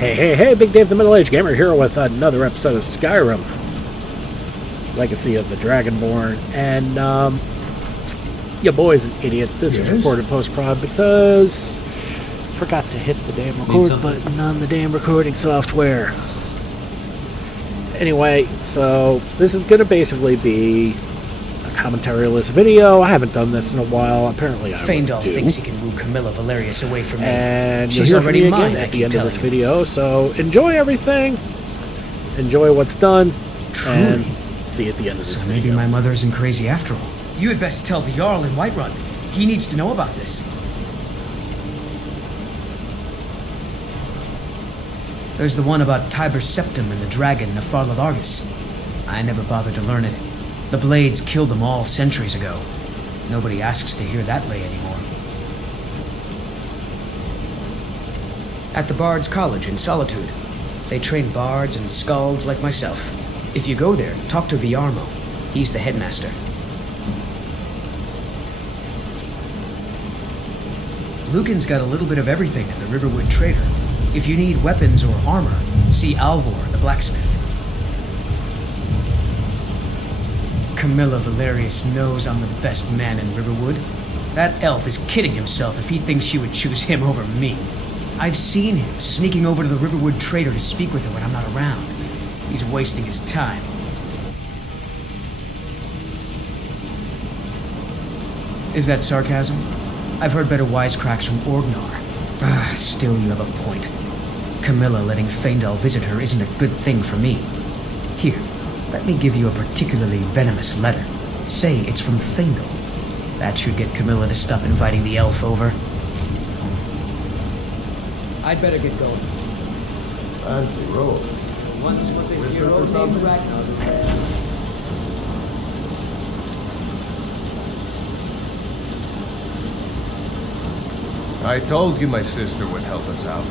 Hey, Big Dave the Middle-Aged Gamer here with another episode of Skyrim, Legacy of the Dragonborn, and, your boy's an idiot. This was recorded post-prod because I forgot to hit the damn record button on the damn recording software. Anyway, so this is going to basically be a commentary-less video. I haven't done this in a while. Apparently I was due. Thinks he can woo Camilla Valerius away from me. And you'll hear from me again at the end of this video. So enjoy everything. Enjoy what's done. Truly. And see you at the end of this video. Maybe my mother isn't crazy after all. You had best tell the Jarl in Whiterun. He needs to know about this. There's the one about Tiber Septim and the dragon Nefarlalargus. I never bothered to learn it. The Blades killed them all centuries ago. Nobody asks to hear that lay anymore. At the Bard's College in Solitude. They train bards and skalds like myself. If you go there, talk to Viarmo. He's the headmaster. Lucan's got a little bit of everything at the Riverwood Trader. If you need weapons or armor, see Alvor, the blacksmith. Camilla Valerius knows I'm the best man in Riverwood. That elf is kidding himself if he thinks she would choose him over me. I've seen him sneaking over to the Riverwood Trader to speak with her when I'm not around. He's wasting his time. Is that sarcasm? I've heard better wisecracks from Orgnar. Still you have a point. Camilla letting Faendal visit her isn't a good thing for me. Here, let me give you a particularly venomous letter. Say it's from Faendal. That should get Camilla to stop inviting the elf over. I'd better get going. Fancy rolls. Once was a hero named Ragnar. I told you my sister would help us out.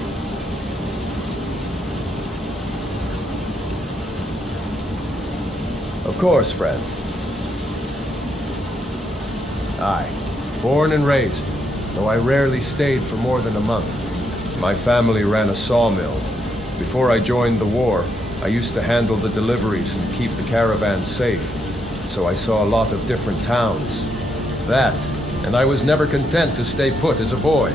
Of course, friend. Aye. Born and raised, though I rarely stayed for more than a month. My family ran a sawmill. Before I joined the war, I used to handle the deliveries and keep the caravans safe, so I saw a lot of different towns. That, and I was never content to stay put as a boy.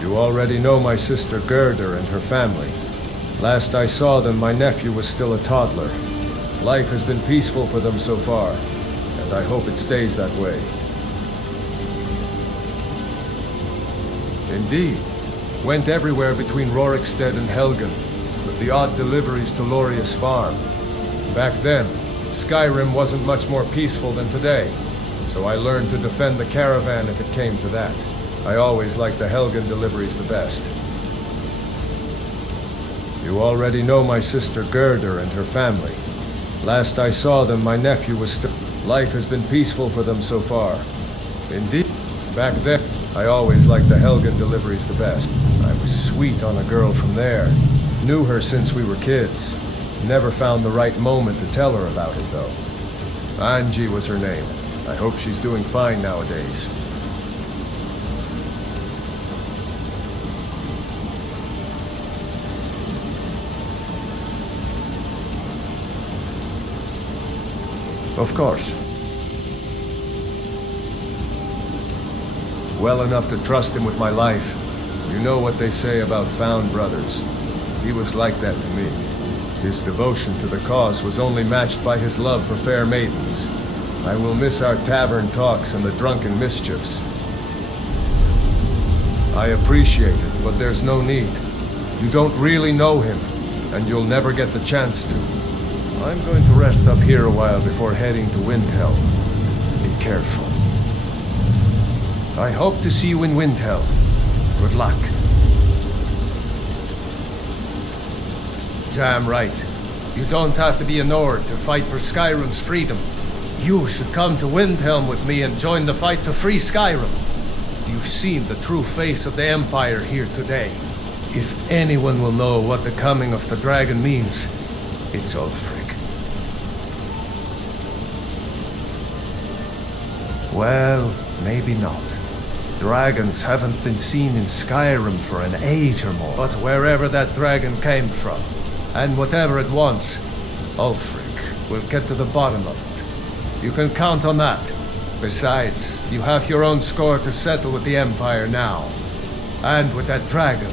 You already know my sister Gerda and her family. Last I saw them, my nephew was still a toddler. Life has been peaceful for them so far, and I hope it stays that way. Indeed. Went everywhere between Rorikstead and Helgen, with the odd deliveries to Lorius Farm. Back then, Skyrim wasn't much more peaceful than today, so I learned to defend the caravan if it came to that. I always liked the Helgen deliveries the best. You already know my sister Gerda and her family. Last I saw them, my nephew was still... Life has been peaceful for them so far. Indeed. Back then, I always liked the Helgen deliveries the best. I was sweet on a girl from there. Knew her since we were kids. Never found the right moment to tell her about it, though. Angie was her name. I hope she's doing fine nowadays. Of course. Well enough to trust him with my life. You know what they say about found brothers. He was like that to me. His devotion to the cause was only matched by his love for fair maidens. I will miss our tavern talks and the drunken mischiefs. I appreciate it, but there's no need. You don't really know him, and you'll never get the chance to. I'm going to rest up here a while before heading to Windhelm. Be careful. I hope to see you in Windhelm. Good luck. Damn right. You don't have to be a Nord to fight for Skyrim's freedom. You should come to Windhelm with me and join the fight to free Skyrim. You've seen the true face of the Empire here today. If anyone will know what the coming of the dragon means, it's Ulfric. Well, maybe not. Dragons haven't been seen in Skyrim for an age or more. But wherever that dragon came from, and whatever it wants, Ulfric will get to the bottom of it. You can count on that. Besides, you have your own score to settle with the Empire now. And with that dragon.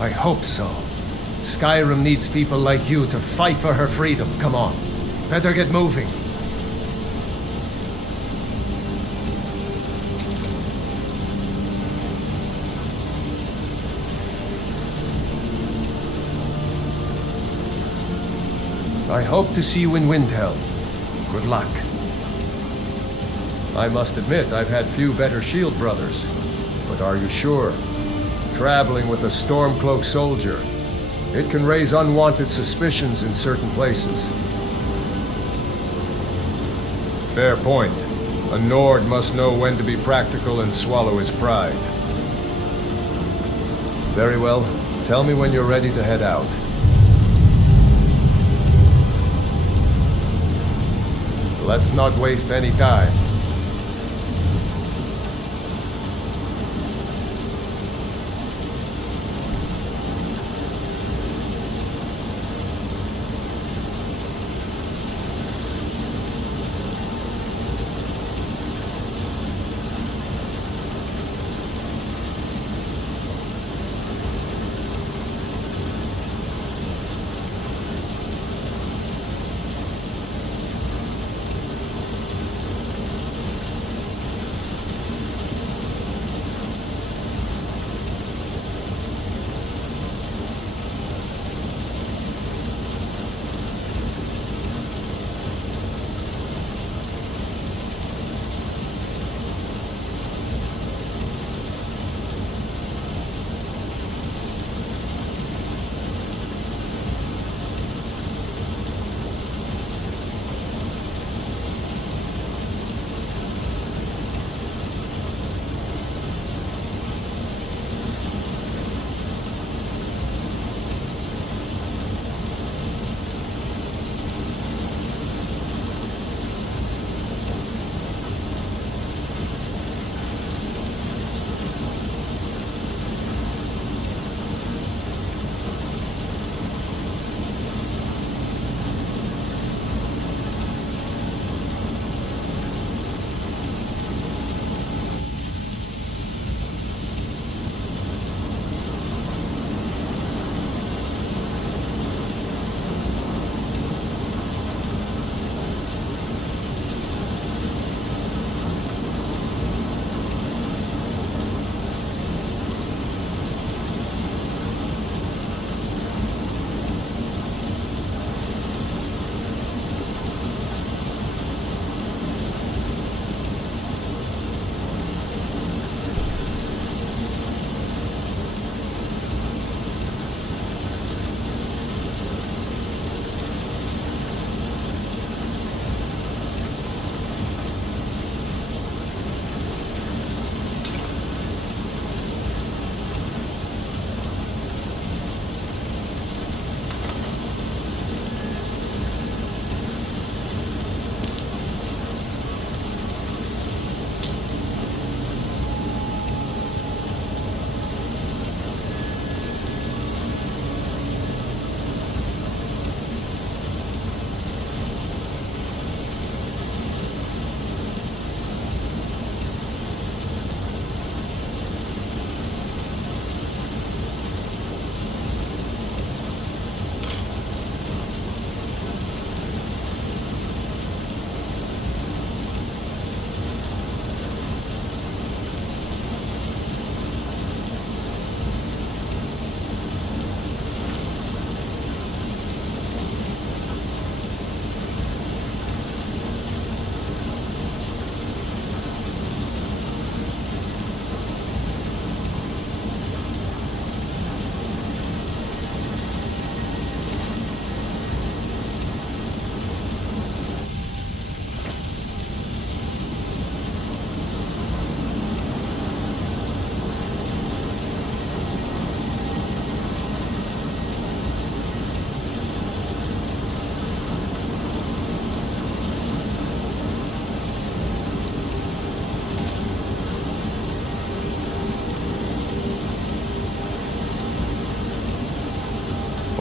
I hope so. Skyrim needs people like you to fight for her freedom. Come on. Better get moving. I hope to see you in Windhelm. Good luck. I must admit, I've had few better shield brothers. But are you sure? Traveling with a Stormcloak soldier, it can raise unwanted suspicions in certain places. Fair point. A Nord must know when to be practical and swallow his pride. Very well. Tell me when you're ready to head out. Let's not waste any time.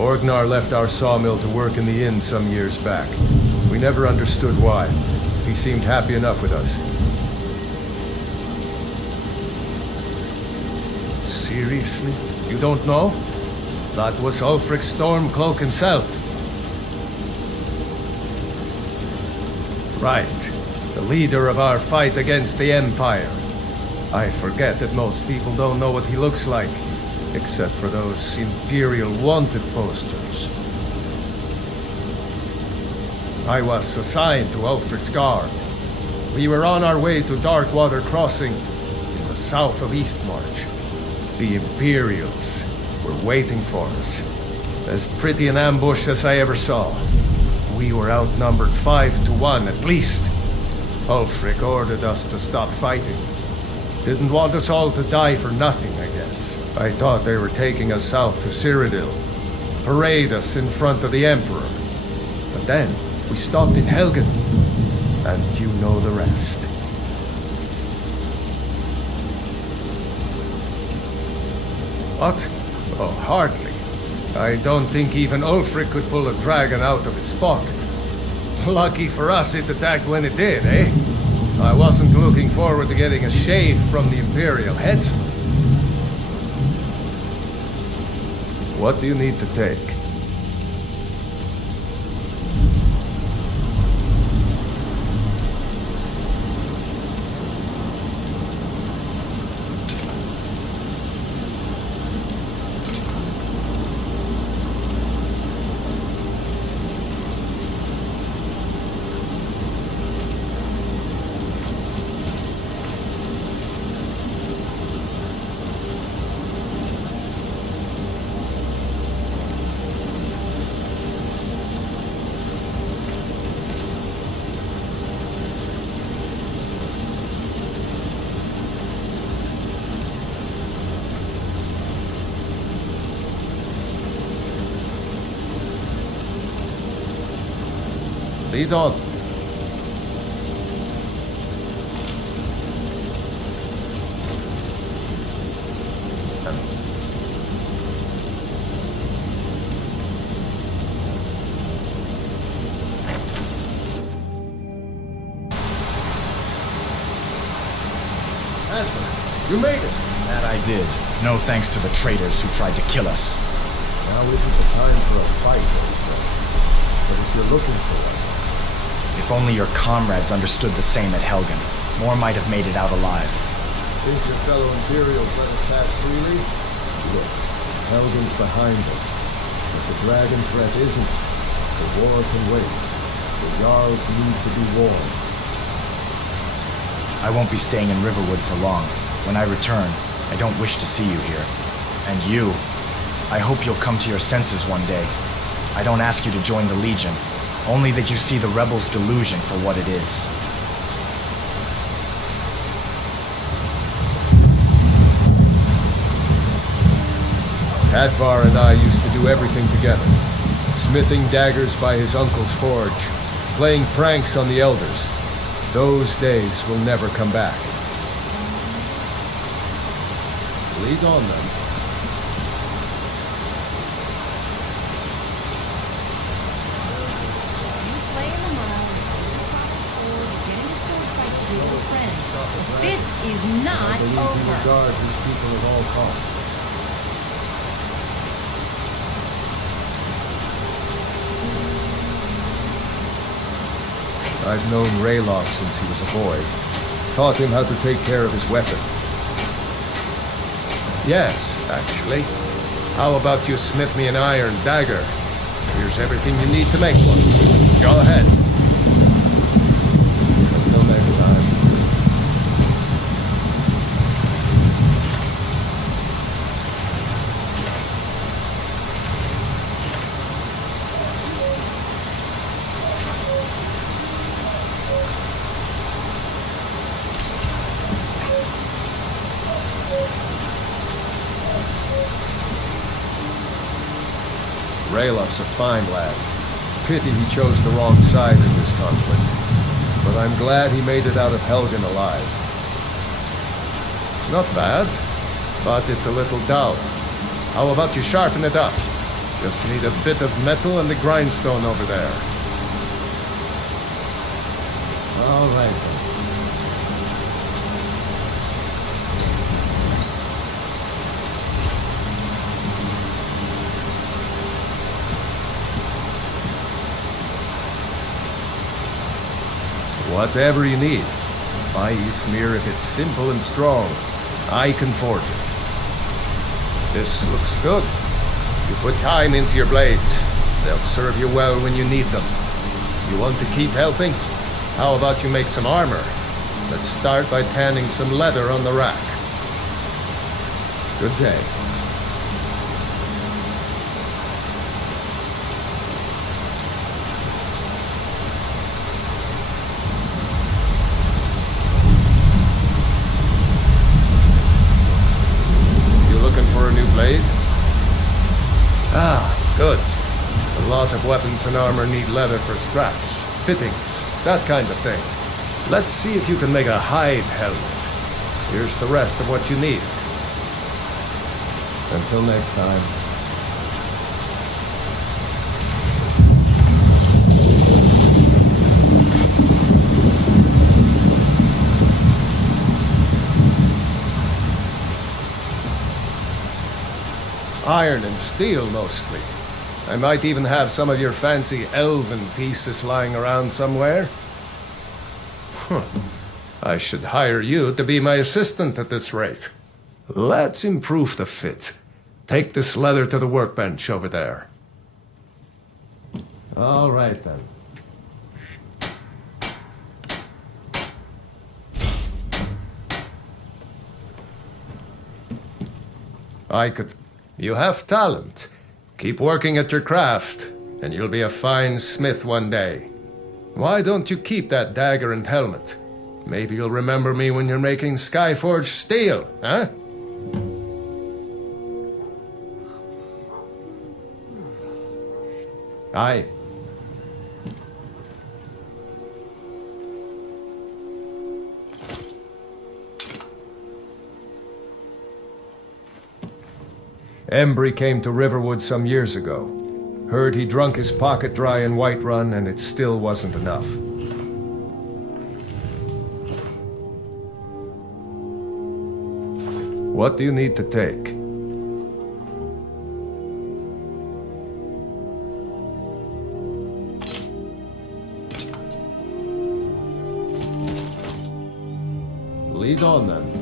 Orgnar left our sawmill to work in the inn some years back. We never understood why. He seemed happy enough with us. Seriously? You don't know? That was Ulfric Stormcloak himself. Right. The leader of our fight against the Empire. I forget that most people don't know what he looks like, except for those Imperial wanted posters. I was assigned to Ulfric's guard. We were on our way to Darkwater Crossing in the south of Eastmarch. The Imperials were waiting for us. As pretty an ambush as I ever saw. We were outnumbered 5-1 at least. Ulfric ordered us to stop fighting. Didn't want us all to die for nothing, I guess. I thought they were taking us south to Cyrodiil. Parade us in front of the Emperor. But then, we stopped in Helgen. And you know the rest. What? Oh, hardly. I don't think even Ulfric could pull a dragon out of his pocket. Lucky for us it attacked when it did, eh? I wasn't looking forward to getting a shave from the Imperial headsman. What do you need to take? Lead on. You made it! That I did. No thanks to the traitors who tried to kill us. Now isn't the time for a fight, old friend. But if you're looking for one, If only your comrades understood the same at Helgen, more might have made it out alive. think your fellow Imperials let us pass freely? Look, Helgen's behind us. But the dragon threat isn't. The war can wait. The Jarls need to be warned. I won't be staying in Riverwood for long. When I return, I don't wish to see you here. And you, I hope you'll come to your senses one day. I don't ask you to join the Legion, only that you see the rebels' delusion for what it is. Hadvar and I used to do everything together. Smithing daggers by his uncle's forge, playing pranks on the elders. Those days will never come back. Lead on then. This is not I believe you over. regard these people at all costs. I've known Rayloff since he was a boy. Taught him how to take care of his weapon. Yes, actually. How about you smith me an iron dagger? Here's everything you need to make one. Go ahead. Until next time. Rayloff's a fine lad. Pity he chose the wrong side in this conflict. But I'm glad he made it out of Helgen alive. Not bad, but it's a little dull. How about you sharpen it up? Just need a bit of metal and the grindstone over there. All right then. Whatever you need. Buy Ysmir if it's simple and strong. I can forge it. This looks good. You put time into your blades. They'll serve you well when you need them. You want to keep helping? How about you make some armor? Let's start by tanning some leather on the rack. Good day. Blade? Ah, good. A lot of weapons and armor need leather for straps, fittings, that kind of thing. Let's see if you can make a hide helmet. Here's the rest of what you need. Until next time. Iron and steel, mostly. I might even have some of your fancy elven pieces lying around somewhere. I should hire you to be my assistant at this rate. Let's improve the fit. Take this leather to the workbench over there. All right, then. You have talent. Keep working at your craft, and you'll be a fine smith one day. Why don't you keep that dagger and helmet? Maybe you'll remember me when you're making Skyforged steel, huh? Aye. Embry came to Riverwood some years ago. Heard he drunk his pocket dry in Whiterun, and it still wasn't enough. What do you need to take? Lead on, then.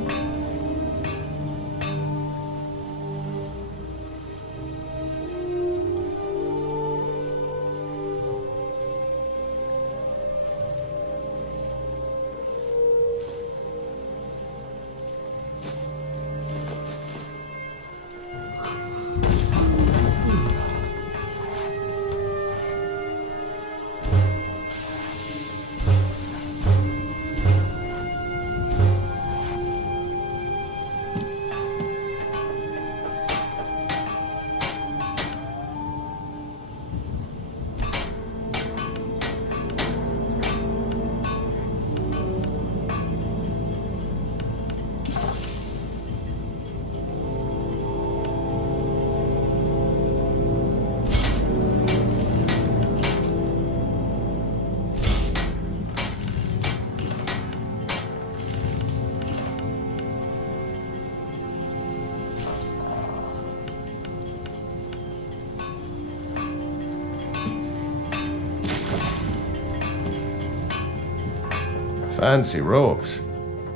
Fancy robes.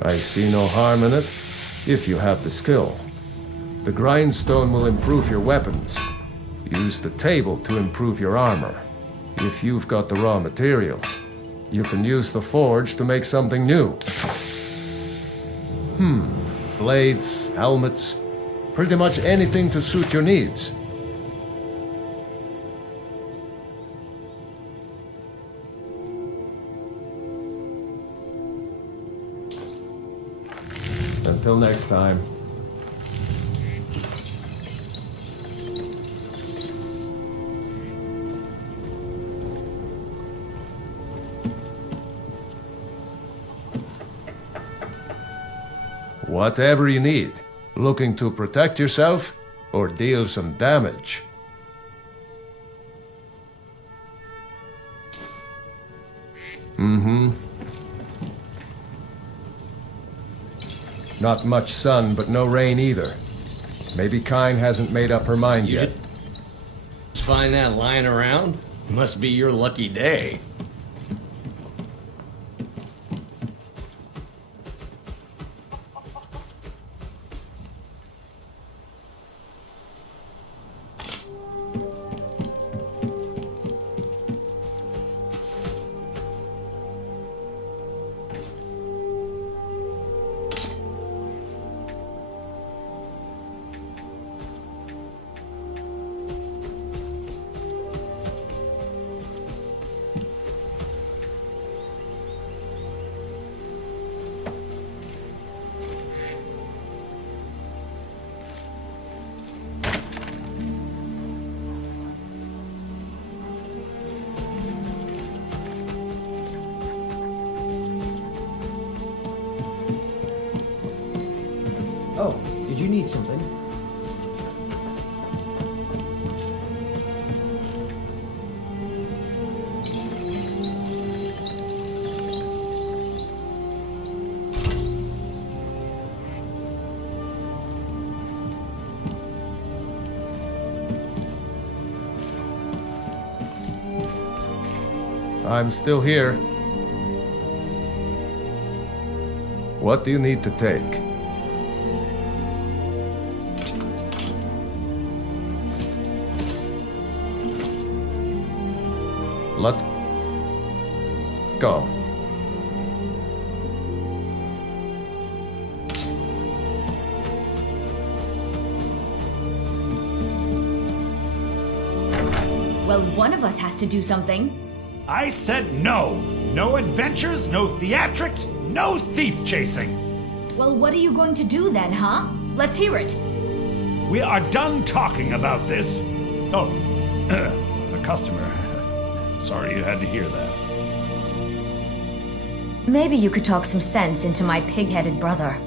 I see no harm in it, if you have the skill. The grindstone will improve your weapons. Use the table to improve your armor. If you've got the raw materials, you can use the forge to make something new. Blades, helmets, pretty much anything to suit your needs. Until next time. Whatever you need. Looking to protect yourself or deal some damage? Not much sun, but no rain either. Maybe Kyne hasn't made up her mind yet. Just find that lying around? Must be your lucky day. Oh, did you need something? I'm still here. What do you need to take? Let's go. Well, one of us has to do something. I said no. No adventures, no theatrics, no thief chasing. Well, what are you going to do then, huh? Let's hear it. We are done talking about this. Oh, a customer. Sorry you had to hear that. Maybe you could talk some sense into my pig-headed brother.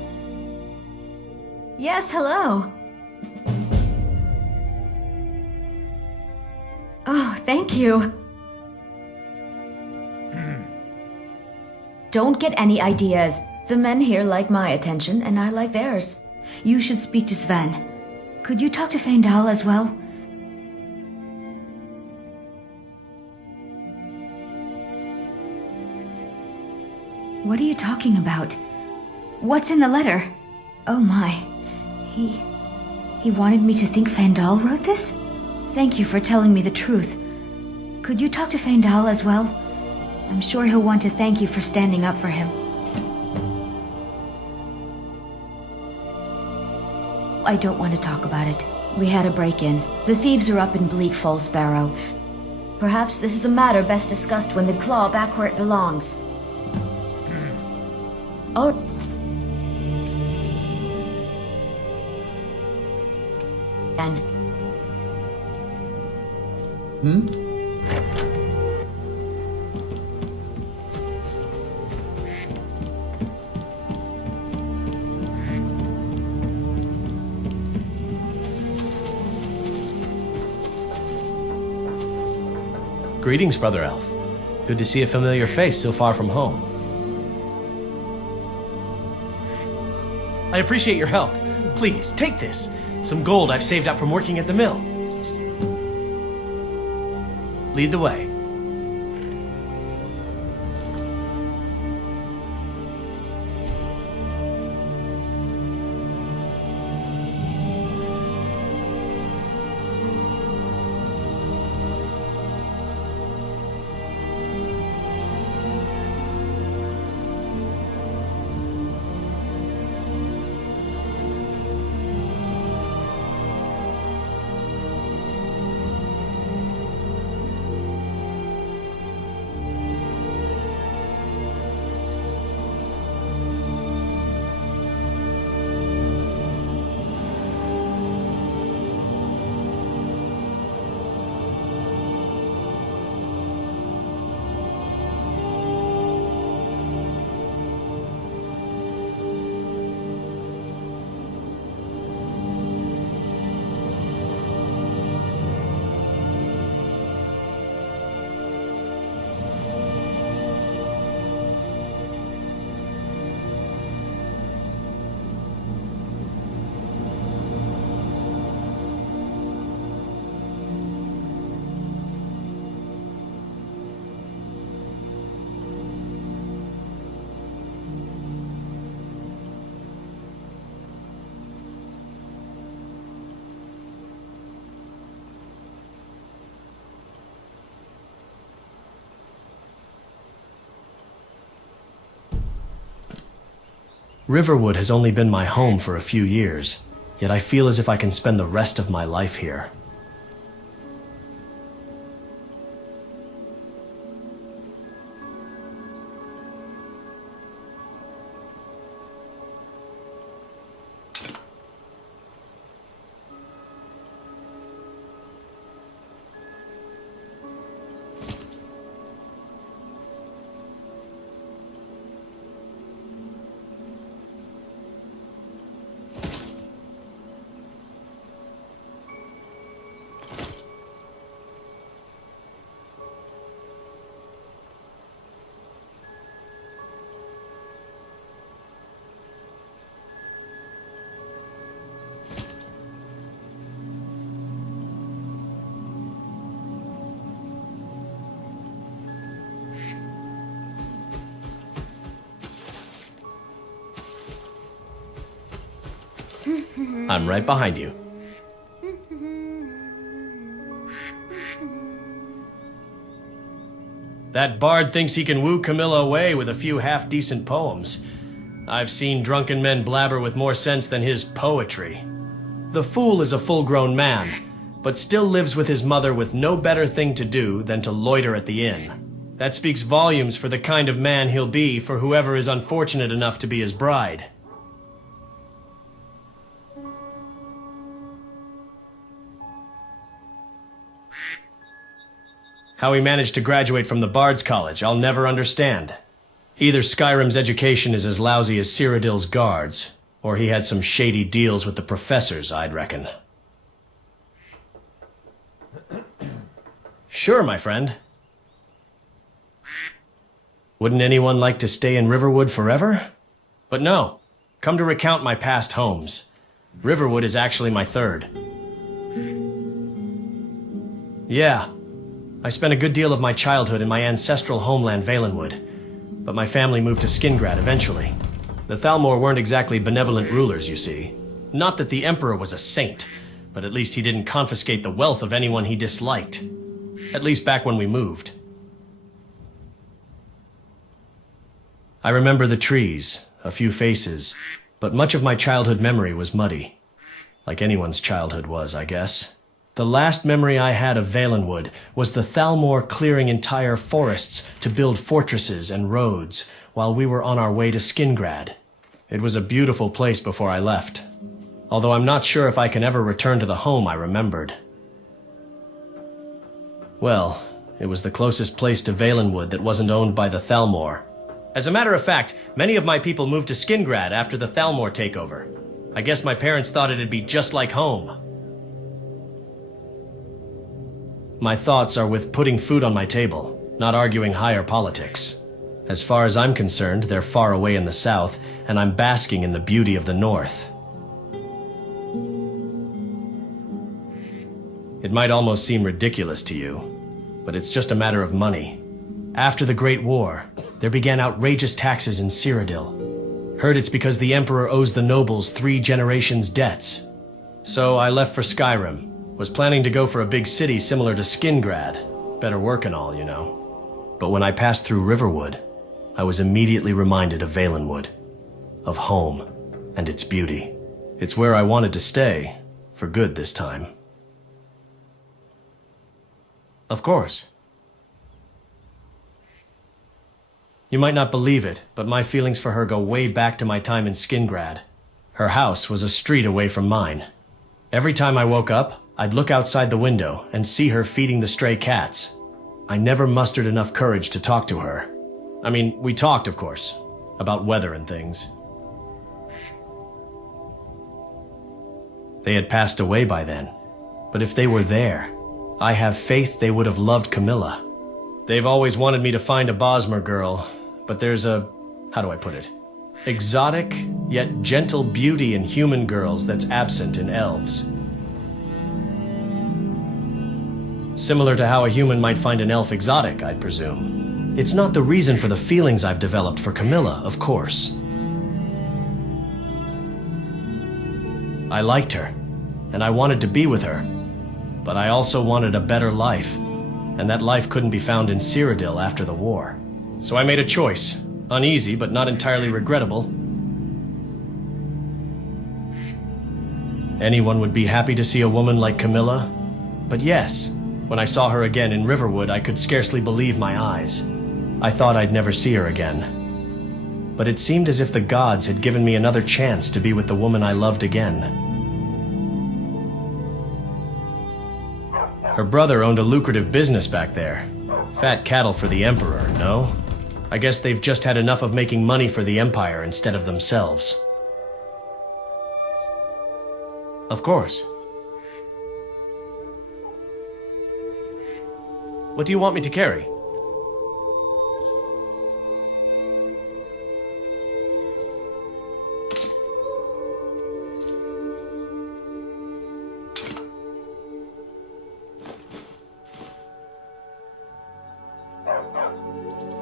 Yes, hello. Oh, thank you. Don't get any ideas. The men here like my attention, and I like theirs. You should speak to Sven. Could you talk to Feindal as well? What are you talking about? What's in the letter? Oh my. He wanted me to think Feindal wrote this? Thank you for telling me the truth. Could you talk to Feindal as well? I'm sure he'll want to thank you for standing up for him. I don't want to talk about it. We had a break-in. The thieves are up in Bleak Falls Barrow. Perhaps this is a matter best discussed when they claw back where it belongs. Oh. And. Greetings, Brother Elf. Good to see a familiar face so far from home. I appreciate your help. Please, take this. Some gold I've saved up from working at the mill. Lead the way. Riverwood has only been my home for a few years, yet I feel as if I can spend the rest of my life here. I'm right behind you. That bard thinks he can woo Camilla away with a few half-decent poems. I've seen drunken men blabber with more sense than his poetry. The fool is a full-grown man, but still lives with his mother with no better thing to do than to loiter at the inn. That speaks volumes for the kind of man he'll be for whoever is unfortunate enough to be his bride. How he managed to graduate from the Bard's College, I'll never understand. Either Skyrim's education is as lousy as Cyrodiil's guards, or he had some shady deals with the professors, I'd reckon. Sure, my friend. Wouldn't anyone like to stay in Riverwood forever? But no, come to recount my past homes. Riverwood is actually my third. Yeah. I spent a good deal of my childhood in my ancestral homeland, Valenwood, but my family moved to Skingrad eventually. The Thalmor weren't exactly benevolent rulers, you see. Not that the Emperor was a saint, but at least he didn't confiscate the wealth of anyone he disliked. At least back when we moved. I remember the trees, a few faces, but much of my childhood memory was muddy. Like anyone's childhood was, I guess. The last memory I had of Valenwood was the Thalmor clearing entire forests to build fortresses and roads while we were on our way to Skingrad. It was a beautiful place before I left, although I'm not sure if I can ever return to the home I remembered. Well, it was the closest place to Valenwood that wasn't owned by the Thalmor. As a matter of fact, many of my people moved to Skingrad after the Thalmor takeover. I guess my parents thought it'd be just like home. My thoughts are with putting food on my table, not arguing higher politics. As far as I'm concerned, they're far away in the south, and I'm basking in the beauty of the north. It might almost seem ridiculous to you, but it's just a matter of money. After the Great War, there began outrageous taxes in Cyrodiil. Heard it's because the Emperor owes the nobles 3 generations' debts. So I left for Skyrim. Was planning to go for a big city similar to Skingrad. Better work and all, you know. But when I passed through Riverwood, I was immediately reminded of Valenwood. Of home and its beauty. It's where I wanted to stay, for good this time. Of course. You might not believe it, but my feelings for her go way back to my time in Skingrad. Her house was a street away from mine. Every time I woke up, I'd look outside the window and see her feeding the stray cats. I never mustered enough courage to talk to her. I mean, we talked, of course, about weather and things. They had passed away by then, but if they were there, I have faith they would have loved Camilla. They've always wanted me to find a Bosmer girl, but there's a, how do I put it? Exotic, yet gentle beauty in human girls that's absent in elves. Similar to how a human might find an elf exotic, I'd presume. It's not the reason for the feelings I've developed for Camilla, of course. I liked her, and I wanted to be with her, but I also wanted a better life, and that life couldn't be found in Cyrodiil after the war. So I made a choice, uneasy but not entirely regrettable. Anyone would be happy to see a woman like Camilla. But yes, when I saw her again in Riverwood, I could scarcely believe my eyes. I thought I'd never see her again. But it seemed as if the gods had given me another chance to be with the woman I loved again. Her brother owned a lucrative business back there. Fat cattle for the Emperor, no? I guess they've just had enough of making money for the Empire instead of themselves. Of course. What do you want me to carry?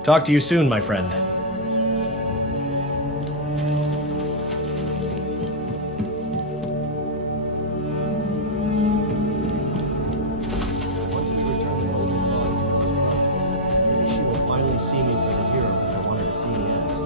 Talk to you soon, my friend. Once we return to Golden Dawn, maybe she will finally see me for the hero that I wanted to see me as.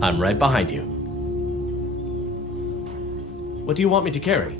I'm right behind you. What do you want me to carry?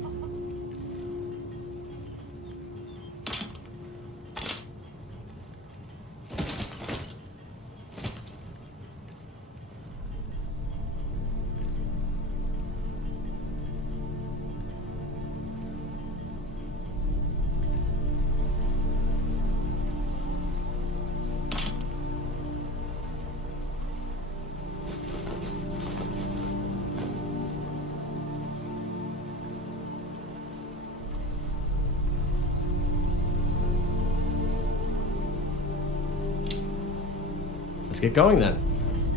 Let's get going then.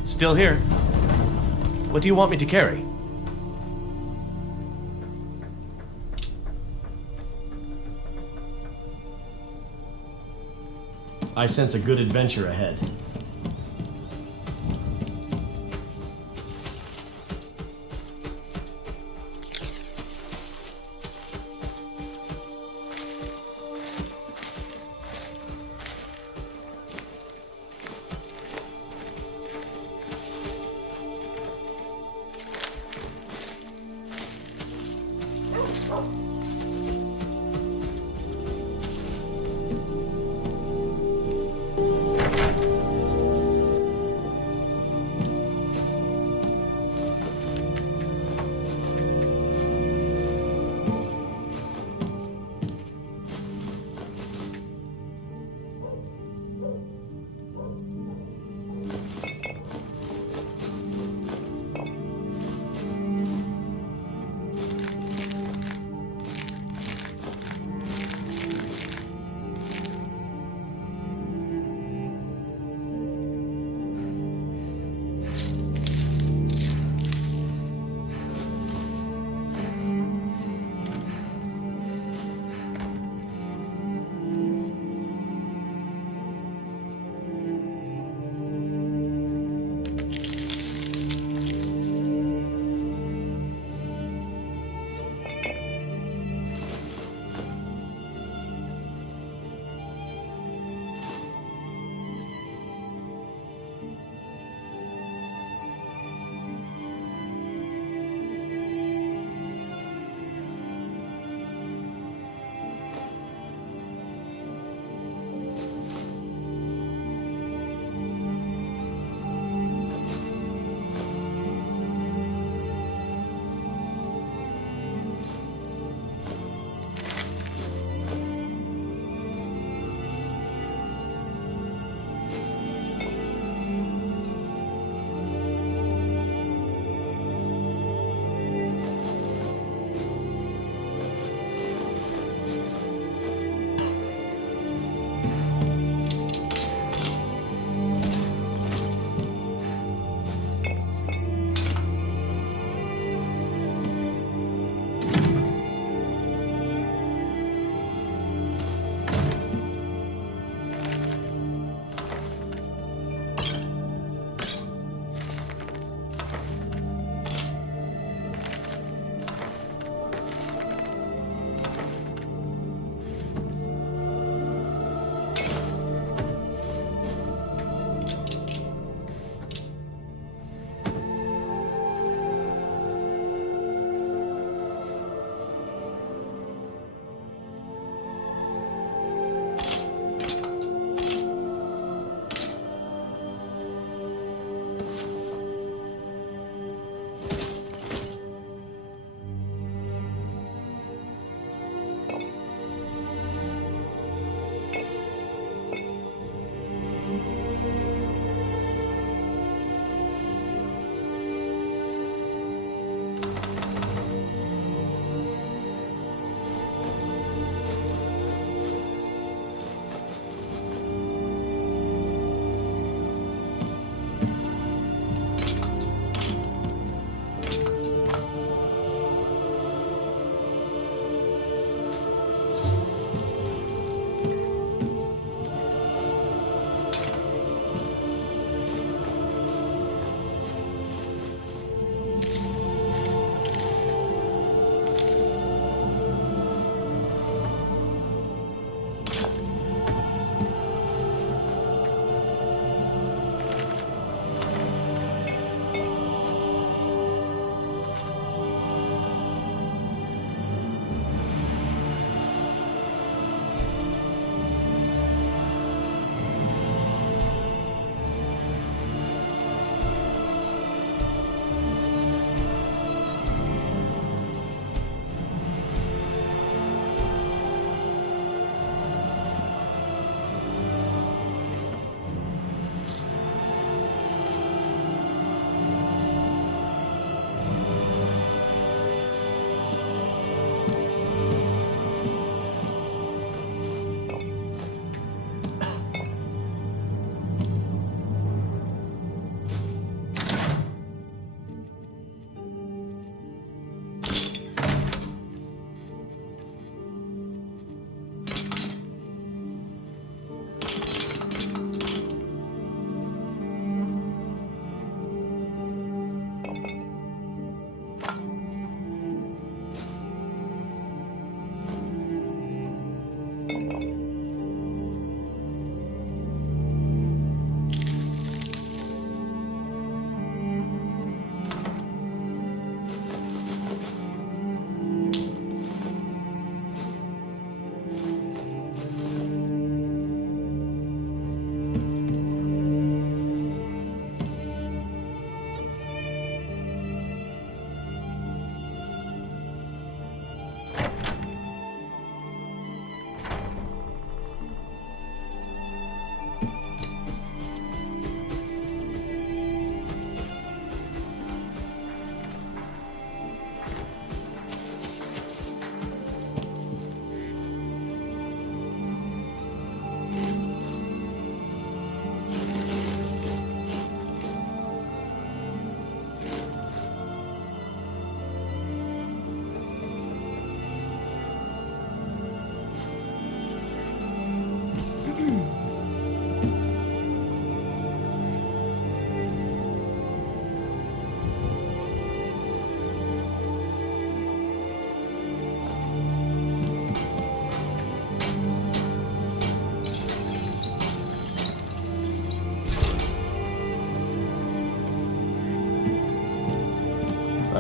Still here. What do you want me to carry? I sense a good adventure ahead.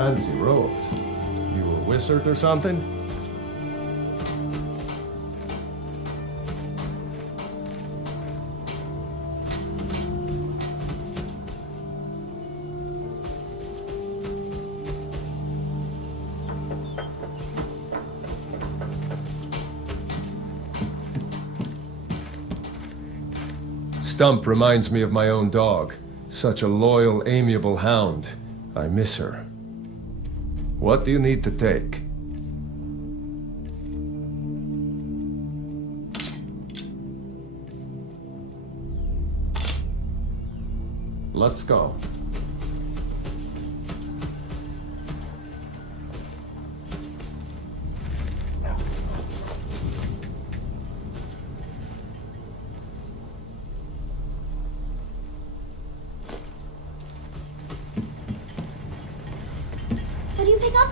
Fancy robes. You a wizard or something? Stump reminds me of my own dog. Such a loyal, amiable hound. I miss her. What do you need to take? Let's go. What do you pick up?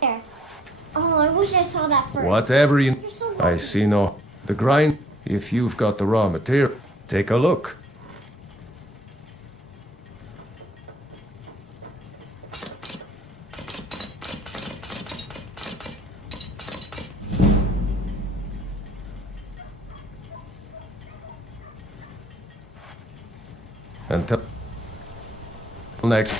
There. Oh, I wish I saw that first. Whatever you... You're so I lucky. see no... The grind, if you've got the raw material, take a look. Until next.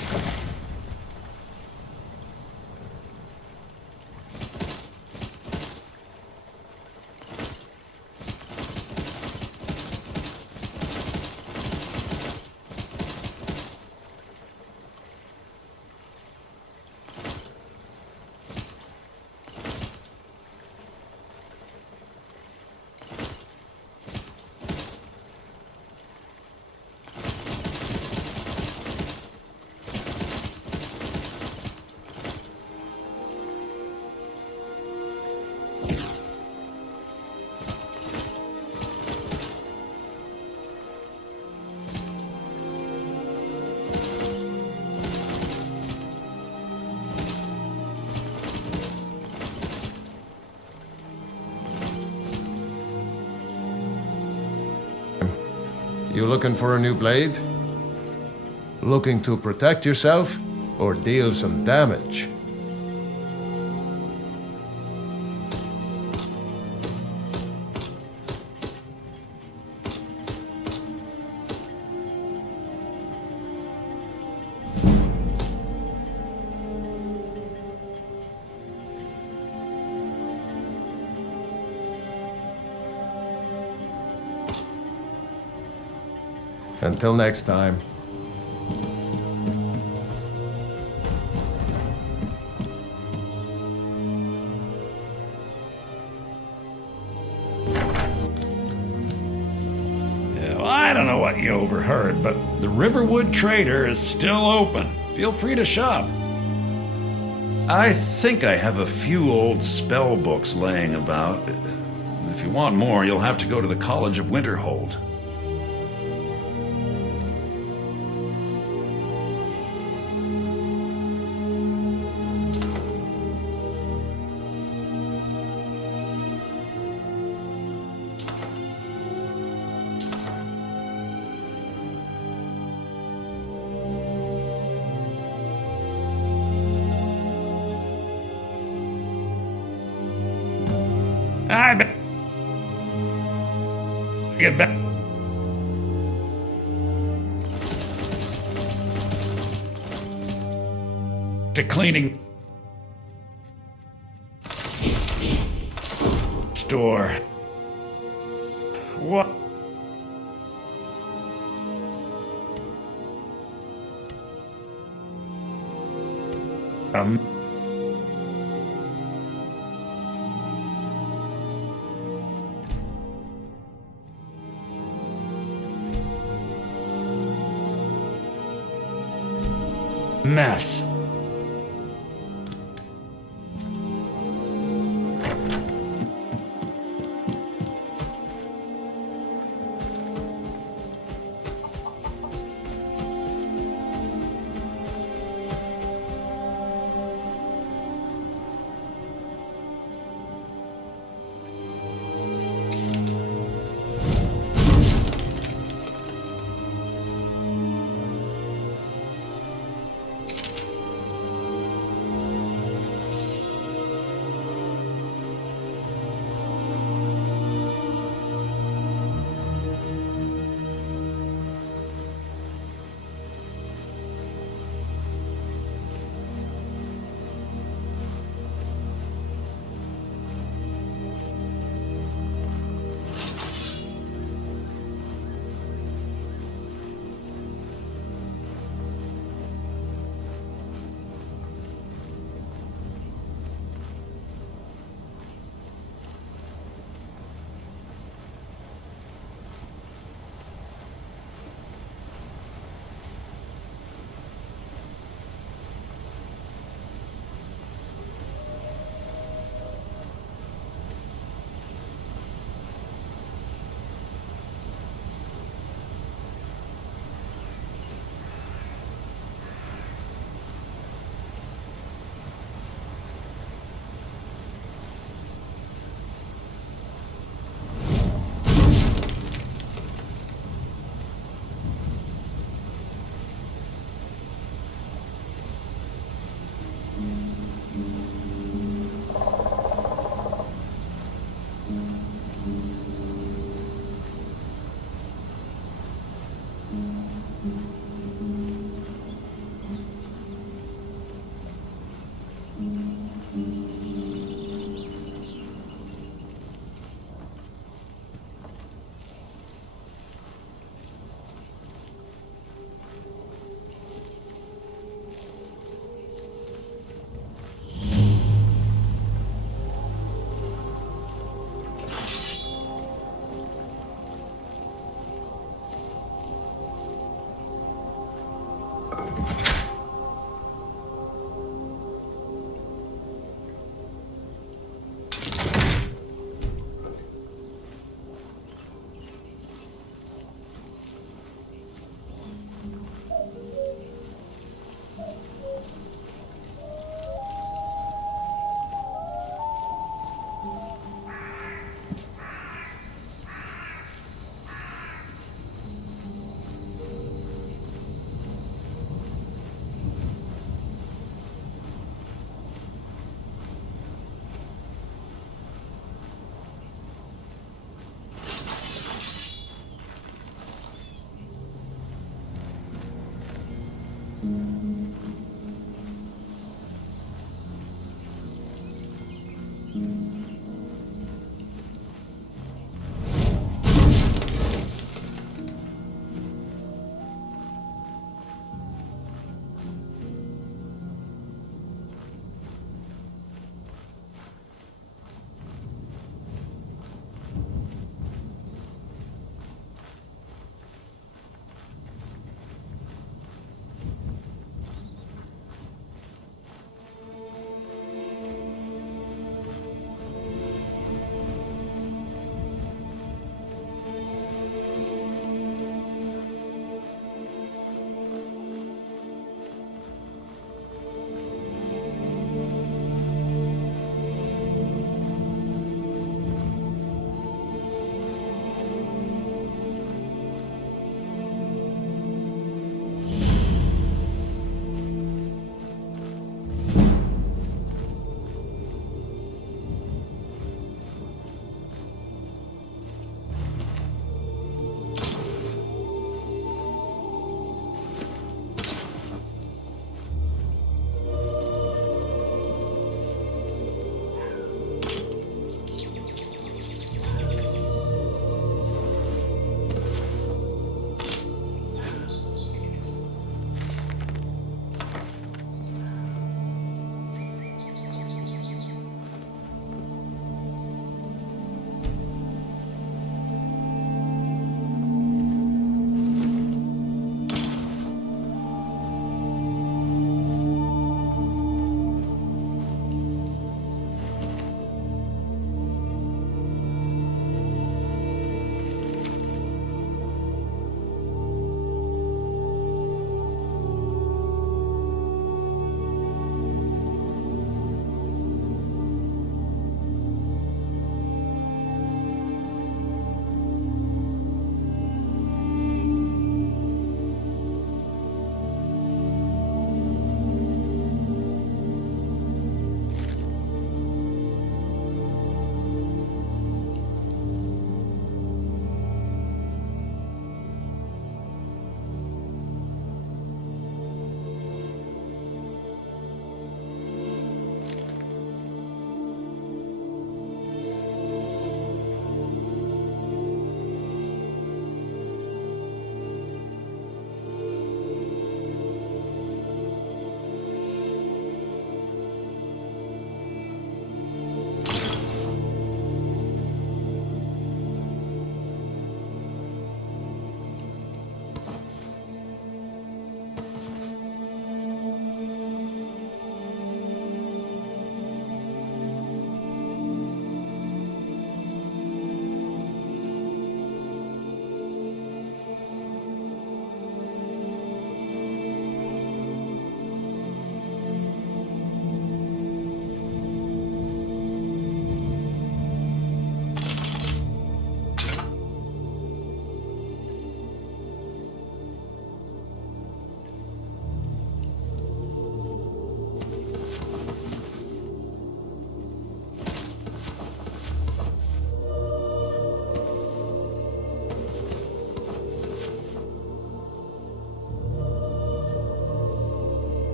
You looking for a new blade? Looking to protect yourself or deal some damage? Until next time. Yeah, well, I don't know what you overheard, but the Riverwood Trader is still open. Feel free to shop. I think I have a few old spell books laying about. If you want more, you'll have to go to the College of Winterhold. I bet. Get back. To cleaning. Store. What? mess.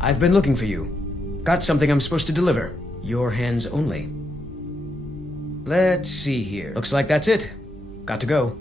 I've been looking for you. Got something I'm supposed to deliver. Your hands only. Let's see here. Looks like that's it. Got to go.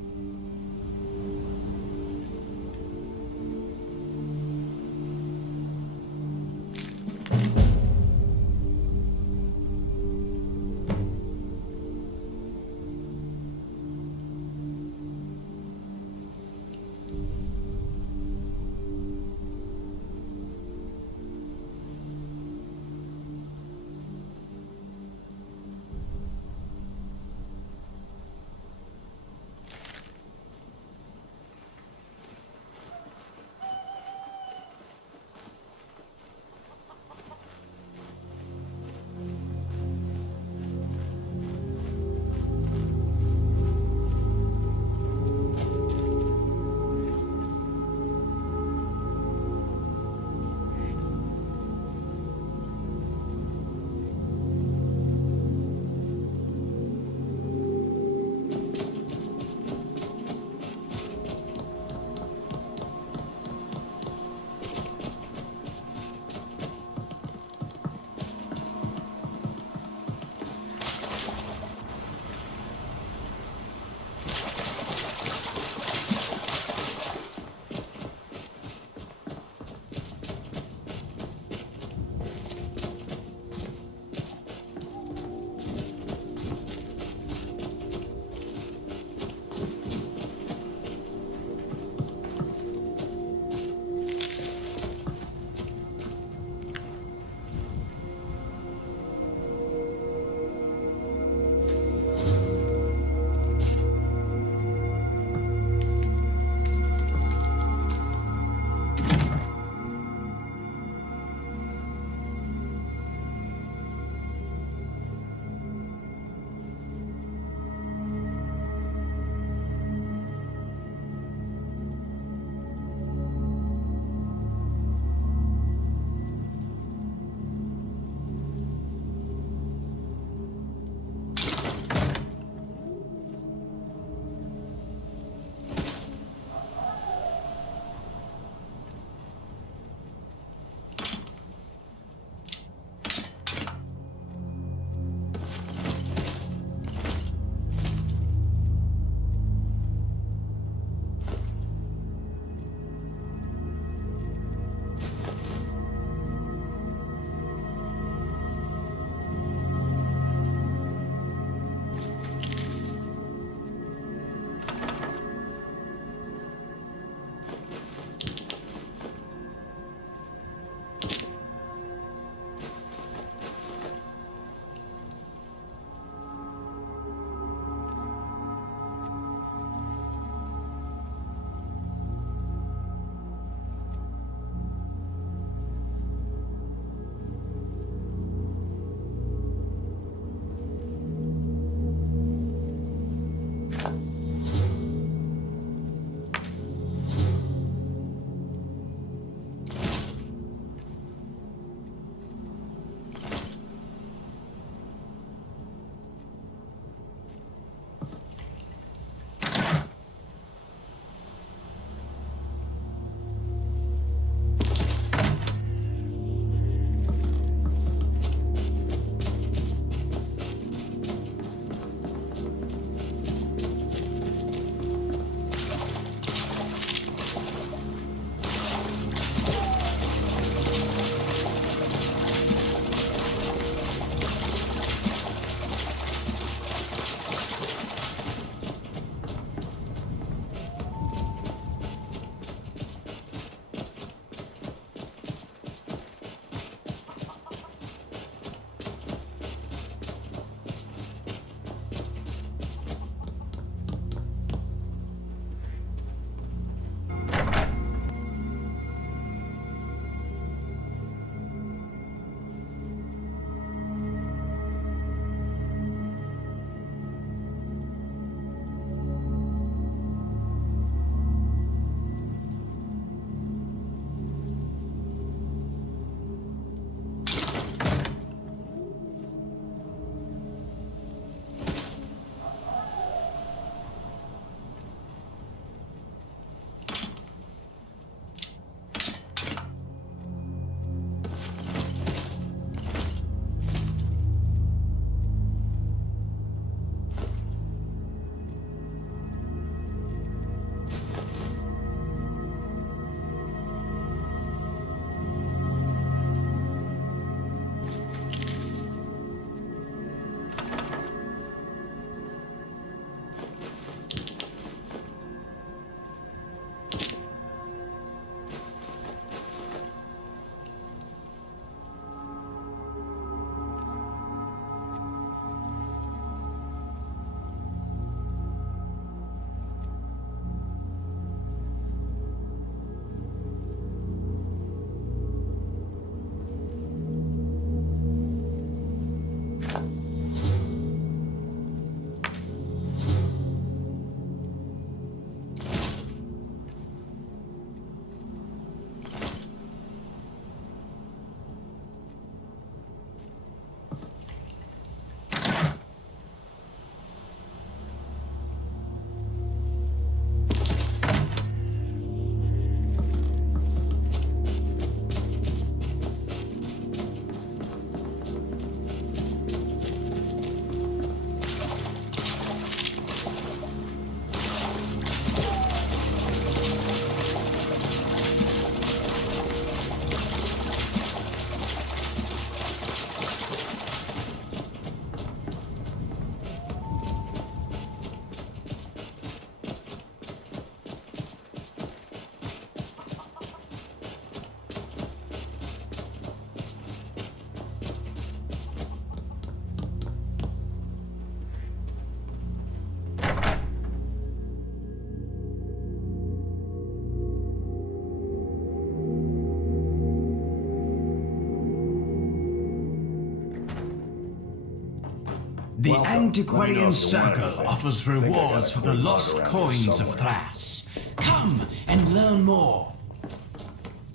The Antiquarian Circle offers rewards for the lost coins of Thras. Come and learn more.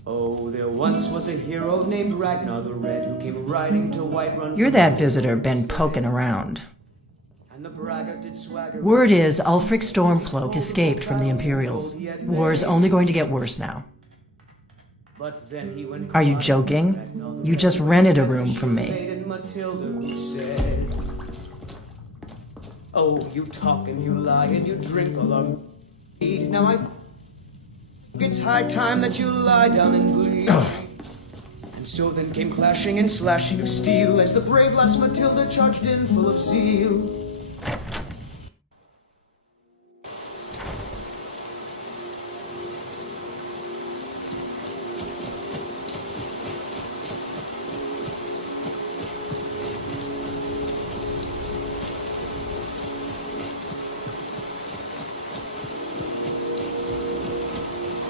Oh, there once was a hero named Ragnar the Red who came riding to Whiterun. You're that visitor been poking around. And the braggart did swagger. Word is Ulfric Stormcloak escaped from the Imperials. War's only going to get worse now. But then he went. Are you joking? You just rented a room from me. Matilda who said, oh, you talk and you lie and you drink along. Now it's high time that you lie down and bleed. And so then came clashing and slashing of steel as the brave lass Matilda charged in full of zeal.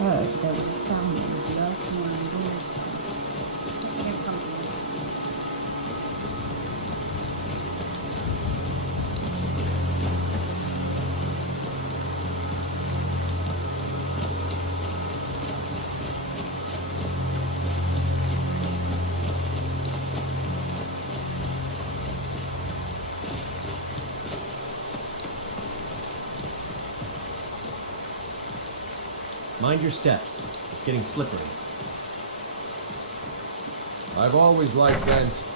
Heard there was a family of loved one in Lordstown. Here comes Mind your steps. It's getting slippery. I've always liked vents.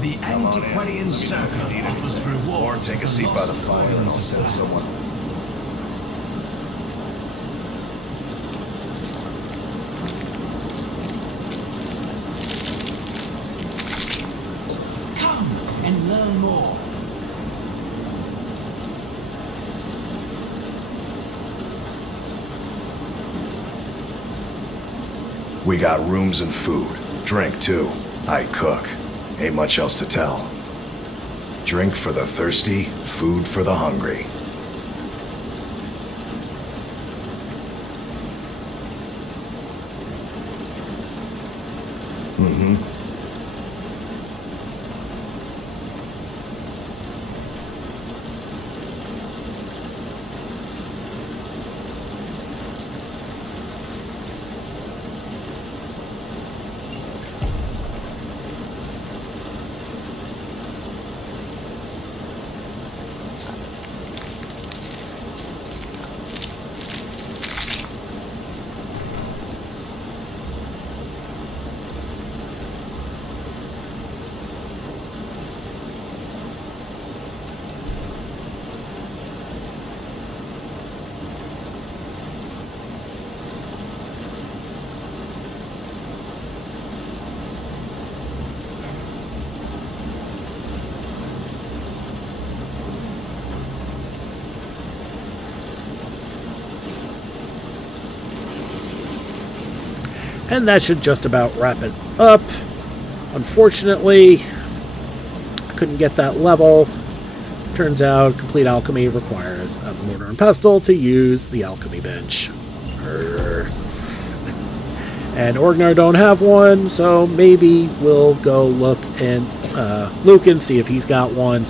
The Antiquarian Circle offers rewards. Take a seat by the fire and I'll send someone. Come and learn more. We got rooms and food. Drink, too. I cook. Ain't much else to tell. Drink for the thirsty, food for the hungry. Mm-hmm. And that should just about wrap it up. Unfortunately, I couldn't get that level. Turns out complete alchemy requires a mortar and pestle to use the alchemy bench. And Orgnar don't have one, so maybe we'll go look in Lucan, see if he's got one.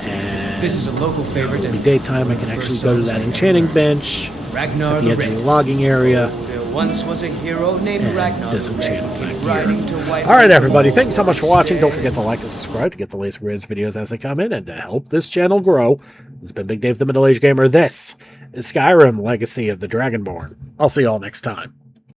And this is a local favorite. It'll be daytime. I can actually go to that enchanting bench Ragnar at the the edge Red. of the logging area. Once was a hero named Ragnar the Red who came riding to Whiterun. Alright everybody, thanks so much for watching. Don't forget to like and subscribe to get the latest and greatest videos as they come in and to help this channel grow. This has been Big Dave the Middle-Aged Gamer. This is Skyrim Legacy of the Dragonborn. I'll see you all next time.